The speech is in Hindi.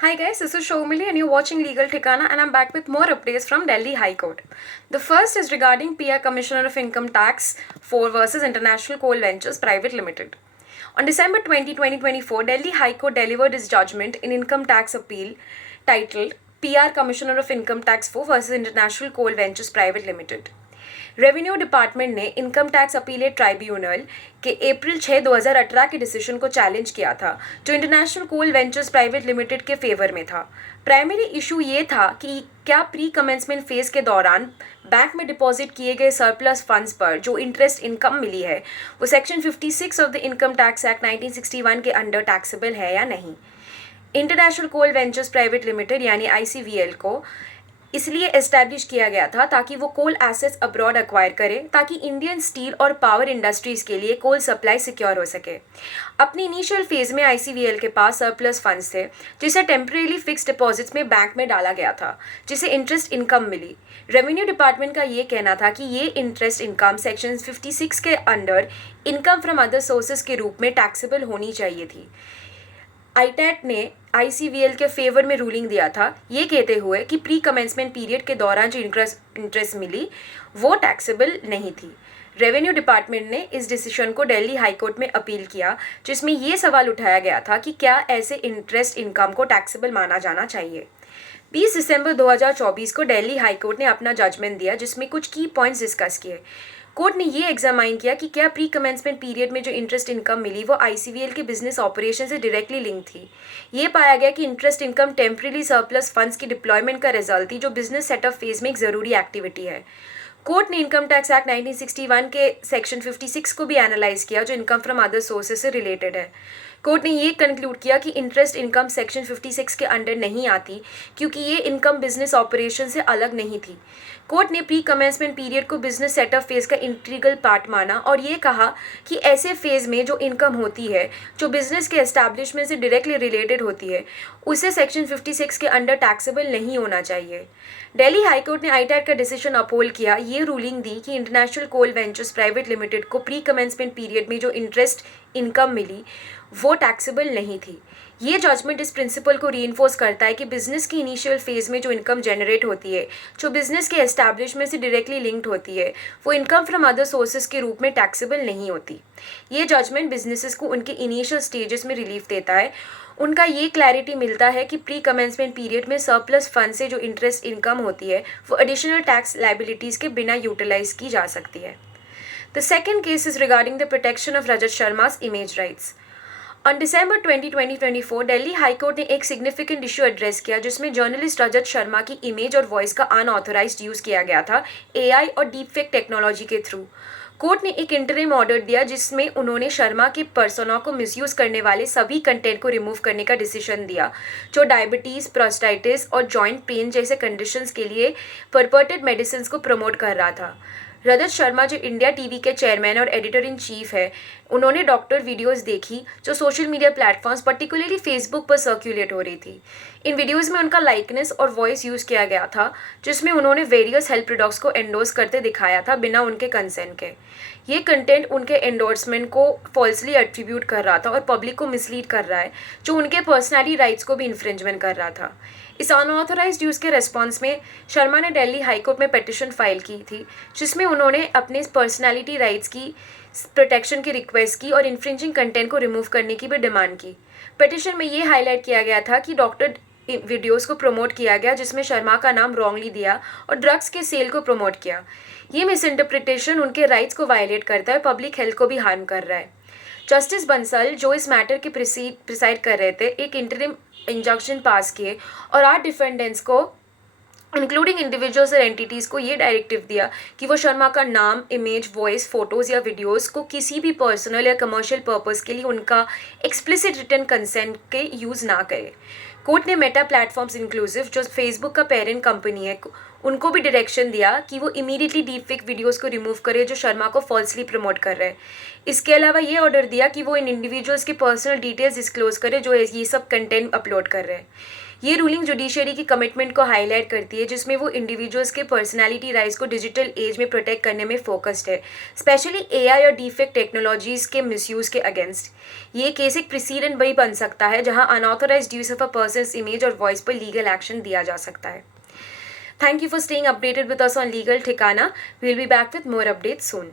Hi guys, this is Shomili and you're watching Legal Thikana and I'm back with more updates from Delhi High Court. The first is regarding PR Commissioner of Income Tax 4 versus International Coal Ventures Private Limited. On December 2024, Delhi High Court delivered its judgment in income tax appeal titled PR Commissioner of Income Tax 4 versus International Coal Ventures Private Limited. Revenue department ने इनकम टैक्स अपीलेट ट्राइब्यूनल के अप्रैल 6, 2018 के डिसीजन को चैलेंज किया था जो इंटरनेशनल कोल वेंचर्स प्राइवेट लिमिटेड के फेवर में था। प्राइमरी इशू ये था कि क्या प्री कमेंसमेंट फेज के दौरान बैंक में डिपॉजिट किए गए सरप्लस फंड्स पर जो इंटरेस्ट इनकम मिली है वो section 56 of the income tax act 1961 के अंडर टैक्सेबल है या नहीं। इंटरनेशनल कोल वेंचर्स प्राइवेट लिमिटेड यानी ICVL को इसलिए एस्टैब्लिश किया गया था ताकि वो कोल एसेट्स अब्रॉड एक्वायर करे ताकि इंडियन स्टील और पावर इंडस्ट्रीज के लिए कोल सप्लाई सिक्योर हो सके। अपनी इनिशियल फेज में ICVL के पास सरप्लस फंड्स थे जिसे टेम्परेली फिक्स डिपॉजिट्स में बैंक में डाला गया था जिसे इंटरेस्ट इनकम मिली। रेवेन्यू डिपार्टमेंट का ये कहना था कि ये इंटरेस्ट इनकम सेक्शन 56 के under income from other sources के रूप में टैक्सेबल होनी चाहिए थी। ITAT ने ICVL के फेवर में रूलिंग दिया था ये कहते हुए कि प्री कमेंसमेंट पीरियड के दौरान जो इंटरेस्ट मिली वो टैक्सेबल नहीं थी। रेवेन्यू डिपार्टमेंट ने इस डिसीजन को दिल्ली हाई कोर्ट में अपील किया जिसमें ये सवाल उठाया गया था कि क्या ऐसे इंटरेस्ट इनकम को टैक्सेबल माना जाना चाहिए। 20 दिसंबर 2024 को दिल्ली हाई कोर्ट ने अपना जजमेंट दिया जिसमें कुछ की पॉइंट्स डिस्कस किए। कोर्ट ने ये एग्जामाइन किया कि क्या प्री कमेंसमेंट पीरियड में जो इंटरेस्ट इनकम मिली वो ICVL के बिजनेस ऑपरेशन से डायरेक्टली लिंक थी। ये पाया गया कि interest income temporary surplus funds की डिप्लॉयमेंट का रिजल्ट थी जो बिजनेस सेटअप फेज में एक ज़रूरी एक्टिविटी है। कोर्ट ने इनकम टैक्स एक्ट 1961 के सेक्शन 56 को भी एनालाइज किया जो इनकम फ्रॉम अदर सोर्सेज से रिलेटेड है। कोर्ट ने ये कंक्लूड किया कि इंटरेस्ट इनकम सेक्शन 56 के अंडर नहीं आती क्योंकि ये इनकम बिजनेस ऑपरेशन से अलग नहीं थी। कोर्ट ने प्री कमेंसमेंट पीरियड को बिजनेस सेटअप फेज का इंटीग्रल पार्ट माना और ये कहा कि ऐसे फेज में जो इनकम होती है जो बिजनेस के एस्टैब्लिशमेंट से डायरेक्टली रिलेटेड होती है उसे सेक्शन 56 के अंडर टैक्सेबल नहीं होना चाहिए। दिल्ली हाई कोर्ट ने ITAT का डिसीजन अपहोल्ड किया। ये रूलिंग दी कि इंटरनेशनल कोल वेंचर्स प्राइवेट लिमिटेड को प्री कमेंसमेंट पीरियड में जो इंटरेस्ट इनकम मिली वो टैक्सेबल नहीं थी। ये जजमेंट इस प्रिंसिपल को रीइंफोर्स करता है कि बिजनेस की इनिशियल फेज में जो इनकम जनरेट होती है जो बिजनेस के एस्टैब्लिशमेंट से डायरेक्टली लिंक्ड होती है वो इनकम फ्रॉम अदर सोर्सेज के रूप में टैक्सेबल नहीं होती। ये जजमेंट बिजनेसेस को उनके इनिशियल स्टेजेस में रिलीफ देता है। उनका ये क्लैरिटी मिलता है कि प्री कमेंसमेंट पीरियड में सरप्लस फंड से जो इंटरेस्ट इनकम होती है वो एडिशनल टैक्स लायबिलिटीज़ के बिना यूटिलाइज की जा सकती है। The second case is regarding the protection of Rajat Sharma's image rights. On December 2024 Delhi high court ने एक सिग्निफिकेंट इशू एड्रेस किया जिसमें जर्नलिस्ट रजत शर्मा की इमेज और वॉइस का अनऑथराइज्ड यूज़ किया गया था AI और डीपफेक टेक्नोलॉजी के थ्रू। कोर्ट ने एक इंटरिम ऑर्डर दिया जिसमें उन्होंने शर्मा के पर्सोना को मिसयूज़ करने वाले सभी कंटेंट को रिमूव करने का डिसीजन दिया जो डायबिटीज़, प्रोस्टाइटिस और जॉइंट पेन जैसे कंडीशंस के लिए परपर्टेड मेडिसिन को प्रमोट कर रहा था। रजत शर्मा जो इंडिया टीवी के चेयरमैन और एडिटर इन चीफ है उन्होंने डॉक्टर वीडियोस देखी जो social media platforms particularly Facebook पर सर्कुलेट हो रही थी। इन वीडियोस में उनका लाइकनेस और वॉइस यूज़ किया गया था जिसमें उन्होंने वेरियस हेल्थ प्रोडक्ट्स को एंडोर्स करते दिखाया था बिना उनके कंसेंट के। ये कंटेंट उनके एंडोर्समेंट को फॉल्सली एट्रीब्यूट कर रहा था और पब्लिक को मिसलीड कर रहा है जो उनके पर्सनैलिटी राइट्स को भी इन्फ्रिंजमेंट कर रहा था। इस अनऑथराइज्ड यूज़ के रेस्पॉन्स में शर्मा ने दिल्ली हाई कोर्ट में पिटिशन फाइल की थी जिसमें उन्होंने अपने पर्सनैलिटी राइट्स की प्रोटेक्शन की रिक्वेस्ट की और इन्फ्रिंजिंग कंटेंट को रिमूव करने की भी डिमांड की। पिटिशन में ये हाईलाइट किया गया था कि डॉक्टर वीडियोस को प्रमोट किया गया जिसमें शर्मा का नाम रॉन्गली दिया और ड्रग्स के सेल को प्रमोट किया। ये मिस इंटरप्रिटेशन उनके राइट्स को वायलेट करता है, पब्लिक हेल्थ को भी हार्म कर रहा है। जस्टिस बंसल जो इस मैटर के प्रिसाइड कर रहे थे एक इंटरिम इंजंक्शन पास किए और 8 डिफेंडेंट्स को इंक्लूडिंग इंडिविजुअल्स और एंटिटीज़ को ये डायरेक्टिव दिया कि वो शर्मा का नाम, इमेज, वॉइस, फोटोज़ या वीडियोस को किसी भी पर्सनल या कमर्शियल पर्पस के लिए उनका एक्सप्लिसिट रिटन कंसेंट के यूज़ ना करे। कोर्ट ने मेटा प्लेटफॉर्म्स इंक्लूसिव जो फेसबुक का पेरेंट कंपनी है उनको भी डायरेक्शन दिया कि वो इमीडिएटली डीप फेक वीडियोज़ को रिमूव करे जो शर्मा को फॉल्सली प्रमोट कर रहे हैं। इसके अलावा ये ऑर्डर दिया कि वो इन इंडिविजुअल्स के पर्सनल डिटेल्स डिस्क्लोज करे जो ये सब कंटेंट अपलोड कर रहे हैं। ये रूलिंग जुडिशरी की कमिटमेंट को हाईलाइट करती है जिसमें वो इंडिविजुअल्स के पर्सनालिटी राइट्स को डिजिटल एज में प्रोटेक्ट करने में फोकस्ड है, स्पेशली एआई और डीफेक्ट टेक्नोलॉजीज़ के मिसयूज़ के अगेंस्ट। ये केस एक प्रेसिडेंट भी बन सकता है जहां unauthorised use of a person's image और वॉइस पर लीगल एक्शन दिया जा सकता है। Thank you for staying updated with us on Legal ठिकाना. We'll be back with more updates soon.